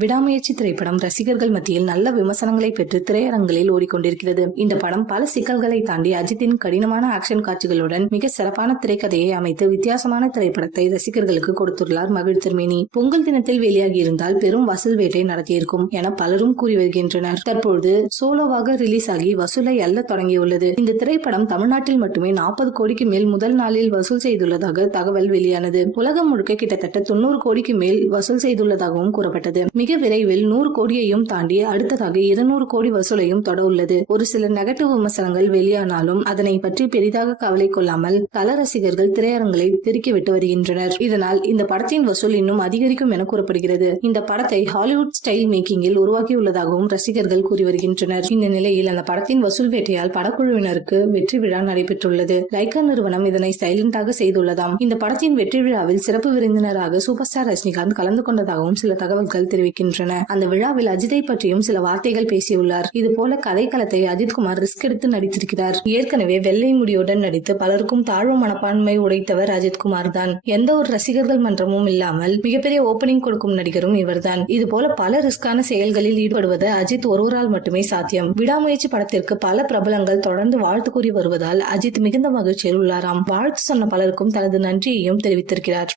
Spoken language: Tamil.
விடாமுயற்சி திரைப்படம் ரசிகர்கள் மத்தியில் நல்ல விமர்சனங்களை பெற்று திரையரங்களில் ஓடிக்கொண்டிருக்கிறது. இந்த படம் பல சிக்கல்களை தாண்டி அஜித்தின் கடினமான ஆக்ஷன் காட்சிகளுடன் மிக சிறப்பான திரைக்கதையை அமைத்து வித்தியாசமான திரைப்படத்தை ரசிகர்களுக்கு கொடுத்துள்ளார் மகிழ் திருமேனி. பொங்கல் தினத்தில் வெளியாகி இருந்தால் பெரும் வசூல் வேட்டை நடத்தியிருக்கும் என பலரும் கூறி வருகின்றனர். தற்பொழுது சோலோவாக ரிலீஸ் ஆகி வசூலை அள்ள தொடங்கியுள்ளது. இந்த திரைப்படம் தமிழ்நாட்டில் மட்டுமே 40 கோடிக்கு மேல் முதல் நாளில் வசூல் செய்துள்ளதாக தகவல் வெளியானது. உலகம் முழுக்க கிட்டத்தட்ட 90 கோடிக்கு மேல் வசூல் செய்துள்ளதாகவும் கூறப்பட்டது. மிக விரைவில் 100 கோடியையும் தாண்டி அடுத்ததாக 200 கோடி வசூலையும் தொட உள்ளது. ஒரு சில நெகட்டிவ் விமர்சனங்கள் வெளியானாலும் அதனை பற்றி பெரிதாக கவலை கொள்ளாமல் தல ரசிகர்கள் திரையரங்களை திருக்கிவிட்டு வருகின்றனர். இதனால் இந்த படத்தின் வசூல் இன்னும் அதிகரிக்கும் என கூறப்படுகிறது. இந்த படத்தை ஹாலிவுட் ஸ்டைல் மேக்கிங்கில் உருவாக்கியுள்ளதாகவும் ரசிகர்கள் கூறி வருகின்றனர். இந்த நிலையில் அந்த படத்தின் வசூல் வேட்டையால் படக்குழுவினருக்கு வெற்றி விழா நடைபெற்றுள்ளது. லைகா நிறுவனம் இதனை சைலண்டாக செய்துள்ளதாம். இந்த படத்தின் வெற்றி விழாவில் சிறப்பு விருந்தினராக சூப்பர் ஸ்டார் ரஜினிகாந்த் கலந்து கொண்டதாகவும் சில தகவல்கள் தெரிவிக்கின்றன. அந்த விழாவில் அஜித்தை பற்றியும் சில வார்த்தைகள் பேசியுள்ளார். இது போல கதைக்களத்தை அஜித்குமார் ரிஸ்க் எடுத்து நடித்திருக்கிறார். ஏற்கனவே வெள்ளை முடியுடன் நடித்து பலருக்கும் தாழ்வு மனப்பான்மை உடைத்தவர் அஜித்குமார் தான். எந்த ஒரு ரசிகர்கள் மன்றமும் இல்லாமல் மிகப்பெரிய ஓபனிங் கொடுக்கும் நடிகரும் இவர்தான். இது போல பல ரிஸ்கான செயல்களில் ஈடுபடுவது அஜித் ஒருவரால் மட்டுமே சாத்தியம். விடாமுயற்சி படத்திற்கு பல பிரபலங்கள் தொடர்ந்து வாழ்த்து கூறி வருவதால் அஜித் மிகுந்த மகிழ்ச்சியில் உள்ளாராம். வாழ்த்து சொன்ன பலருக்கும் தனது நன்றியையும் தெரிவித்திருக்கிறார்.